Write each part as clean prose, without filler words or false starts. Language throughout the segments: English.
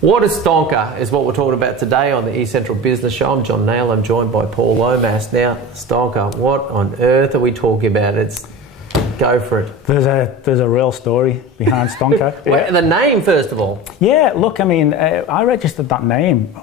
What is Stonka is what we're talking about today on the East Central Business Show. I'm John Nail. I'm joined by Paul Lomas. Now, Stonka, what on earth are we talking about? Go for it. There's a real story behind Stonka. Yeah. The name, first of all. Yeah, look, I mean, I registered that name.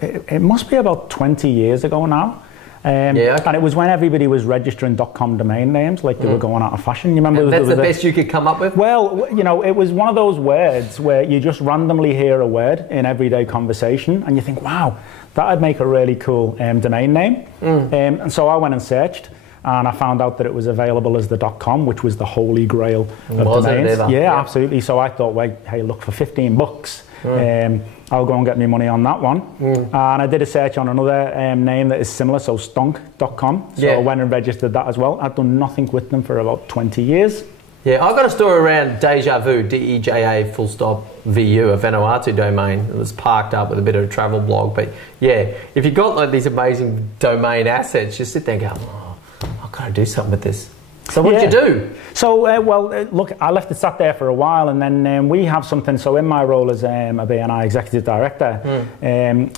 It must be about 20 years ago now. And it was when everybody was registering .com domain names, like they were going out of fashion. You remember? And that's the best you could come up with? Well, you know, it was one of those words where you just randomly hear a word in everyday conversation and you think, wow, that'd make a really cool domain name. And so I went and searched and I found out that it was available as the .com, which was the holy grail of domains. Yeah, absolutely. So I thought, well, hey, look, for $15, I'll go and get my money on that one. And I did a search on another name that is similar, so stonk.com. So I went and registered that as well. I've done nothing with them for about 20 years. Yeah, I've got a story around Deja Vu, D-E-J-A full stop V-U, a Vanuatu domain. It was parked up with a bit of a travel blog. But yeah, if you've got like these amazing domain assets, just sit there and go, oh, I've got to do something with this. So what did you do? So, look, I left it sat there for a while, and then we have something. So in my role as a BNI Executive Director,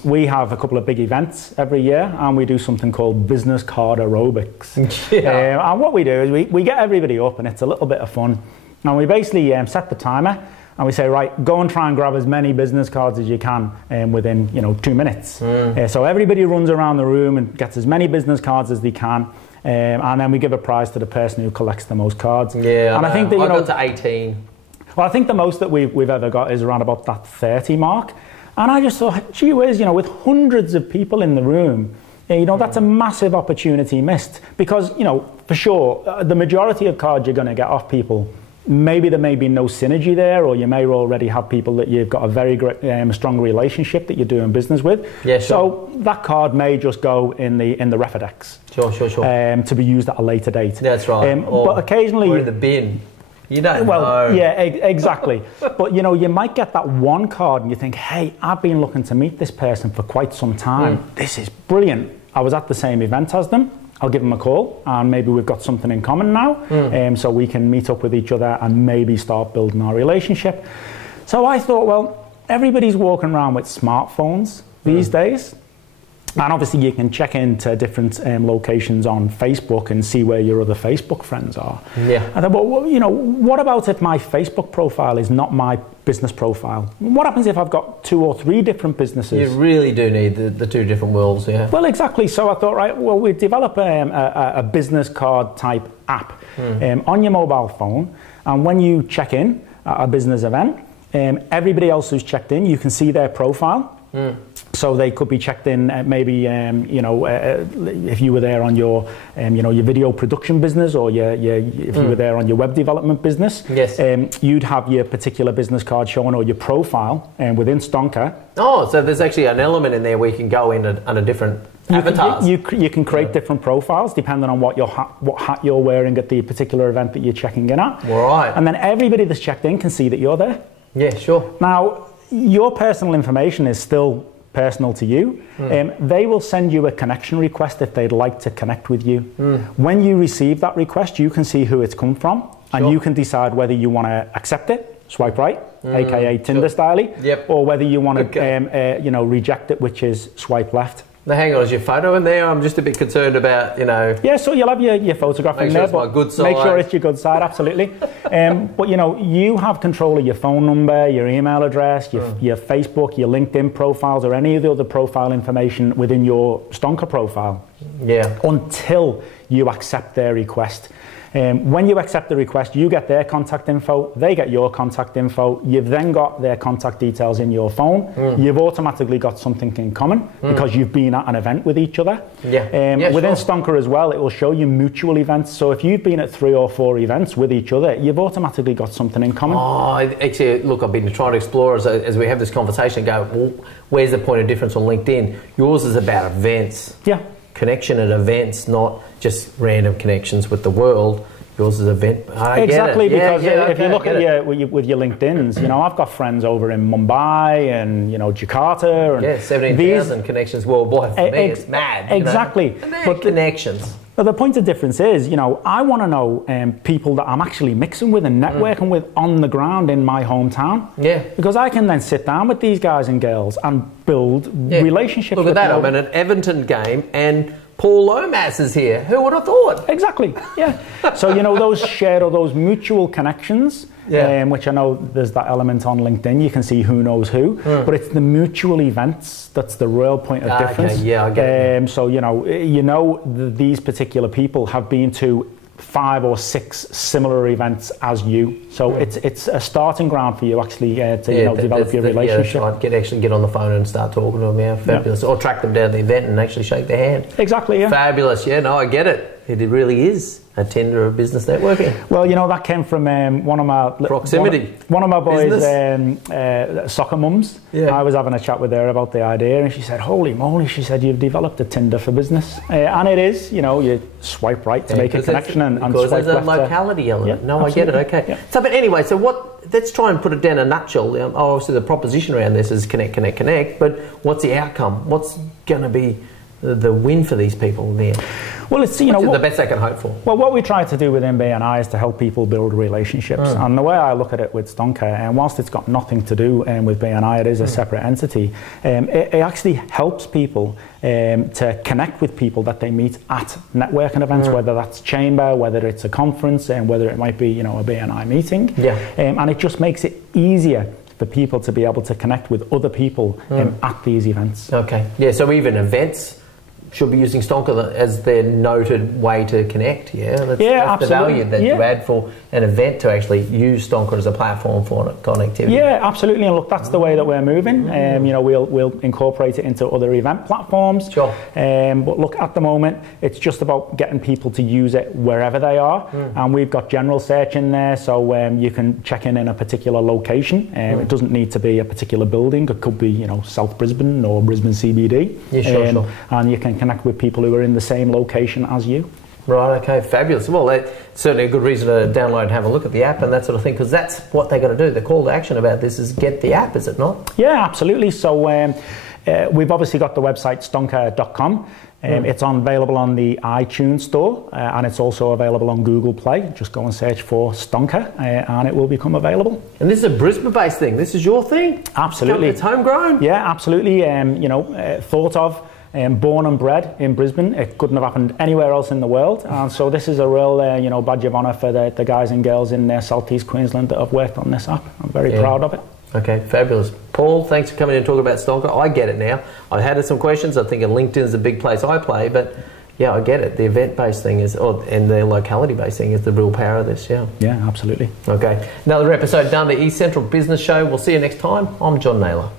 we have a couple of big events every year, and we do something called business card aerobics. And what we do is we get everybody up, and it's a little bit of fun. And we basically set the timer, and we say, right, go and try and grab as many business cards as you can within 2 minutes. So everybody runs around the room and gets as many business cards as they can. And then we give a prize to the person who collects the most cards. Yeah, and I think that I got to 18. Well, I think the most that we've ever got is around about that 30 mark. And I just thought, gee whiz, with hundreds of people in the room, that's a massive opportunity missed. Because, for sure, the majority of cards you're going to get off people, maybe there may be no synergy there, or you may already have people that you've got a very great, strong relationship that you're doing business with. Yeah, sure. So that card may just go in the Refidex. Sure. To be used at a later date. That's right. But occasionally, or in the bin. You don't know. Yeah, exactly. But you might get that one card and you think, hey, I've been looking to meet this person for quite some time. This is brilliant. I was at the same event as them. I'll give them a call, and maybe we've got something in common now, so we can meet up with each other and maybe start building our relationship. So I thought, well, everybody's walking around with smartphones these days, and obviously you can check into different locations on Facebook and see where your other Facebook friends are. Yeah. And I thought, well, what about if my Facebook profile is not my business profile? What happens if I've got 2 or 3 different businesses? You really do need the 2 different worlds, yeah. Well, exactly. So I thought, right, well, we develop a business card type app on your mobile phone, and when you check in at a business event, everybody else who's checked in, you can see their profile. So they could be checked in, maybe if you were there on your your video production business, or if you were there on your web development business, you'd have your particular business card showing, or your profile within Stonka. Oh, so there's actually an element in there where you can go in under different avatars. You can create different profiles depending on what hat you're wearing at the particular event that you're checking in at. Right. And then everybody that's checked in can see that you're there. Yeah, sure. Now, your personal information is still personal to you. They will send you a connection request if they'd like to connect with you. When you receive that request, you can see who it's come from, and you can decide whether you want to accept it, swipe right, aka Tinder style, or whether you want to reject it, which is swipe left. Now, hang on, is your photo in there? I'm just a bit concerned about, Yeah, so you'll have your photograph in there. Make sure it's my good side. Make sure it's your good side, absolutely. But, you have control of your phone number, your email address, your Facebook, your LinkedIn profiles, or any of the other profile information within your Stonka profile. Yeah. Until you accept their request. When you accept the request, you get their contact info, they get your contact info, you've then got their contact details in your phone, you've automatically got something in common because you've been at an event with each other. Within Stonka as well, it will show you mutual events, so if you've been at 3 or 4 events with each other, you've automatically got something in common. Oh, actually, look, I've been trying to explore as we have this conversation, go, well, where's the point of difference on LinkedIn? Yours is about events. Yeah. Connection at events, not just random connections with the world. Yours is event. Exactly, because if you look at with your LinkedIn's, I've got friends over in Mumbai and Jakarta, and 17,000 connections worldwide. For me, it's mad. Exactly, but connections. But the point of difference is, you know, I want to know people that I'm actually mixing with and networking with on the ground in my hometown. Yeah. Because I can then sit down with these guys and girls and build relationships. Look at that, I'm at an Everton game and Paul Lomas is here. Who would have thought? Exactly, yeah. So, you know, those shared or those mutual connections, which I know there's that element on LinkedIn, you can see who knows who, but it's the mutual events that's the real point of difference. Okay, yeah, I get it. So, you know, these particular people have been to 5 or 6 similar events as you. So it's a starting ground for you actually to develop your relationship. I'd actually get on the phone and start talking to them, fabulous. Or track them down to the event and actually shake their hand. Exactly, yeah. Fabulous, no, I get it. It really is a Tinder of business networking. Well, you know, that came from one of my... Proximity. One of my boys' soccer mums. Yeah. I was having a chat with her about the idea and she said, holy moly, she said, you've developed a Tinder for business. And it is, you know, you swipe right to make a connection and swipe left. Because there's a locality element. Yeah, no, absolutely. I get it, okay. Yeah. So, but anyway, so let's try and put it down in a nutshell. Obviously the proposition around this is connect, but what's the outcome? What's going to be the win for these people there? Well, it's, you know, the best they can hope for. Well, what we try to do within BNI is to help people build relationships. And the way I look at it with Stonker, and whilst it's got nothing to do with BNI, it is a separate entity, it actually helps people to connect with people that they meet at networking events, whether that's chamber, whether it's a conference, and whether it might be, you know, a BNI meeting. Yeah. And it just makes it easier for people to be able to connect with other people at these events. Okay. Yeah, so even events should be using Stonker as their noted way to connect, that's the value that you add for an event to actually use Stonker as a platform for connectivity. Yeah, absolutely, and look, that's the way that we're moving. You know, we'll incorporate it into other event platforms. Sure. But look, at the moment, it's just about getting people to use it wherever they are, and we've got general search in there, so you can check in a particular location. It doesn't need to be a particular building. It could be, you know, South Brisbane or Brisbane CBD. Yeah, sure. And you can connect with people who are in the same location as you. Right, okay, fabulous. Well, that's certainly a good reason to download and have a look at the app and that sort of thing, because that's what they got to do. The call to action about this is get the app, is it not? Yeah, absolutely. So we've obviously got the website stonker.com. It's available on the iTunes store and it's also available on Google Play. Just go and search for Stonker and it will become available. And this is a Brisbane-based thing. This is your thing? Absolutely. It's homegrown? Yeah, absolutely. You know, thought of. Born and bred in Brisbane. It couldn't have happened anywhere else in the world. And so this is a real, you know, badge of honour for the guys and girls in South East Queensland that have worked on this app. I'm very proud of it. Okay, fabulous. Paul, thanks for coming in and talking about Stonker. I get it now. I had some questions. I think LinkedIn is a big place I play, but yeah, I get it. The event-based thing is, and the locality-based thing is the real power of this, Yeah, absolutely. Okay, another episode done, the East Central Business Show. We'll see you next time. I'm John Naylor.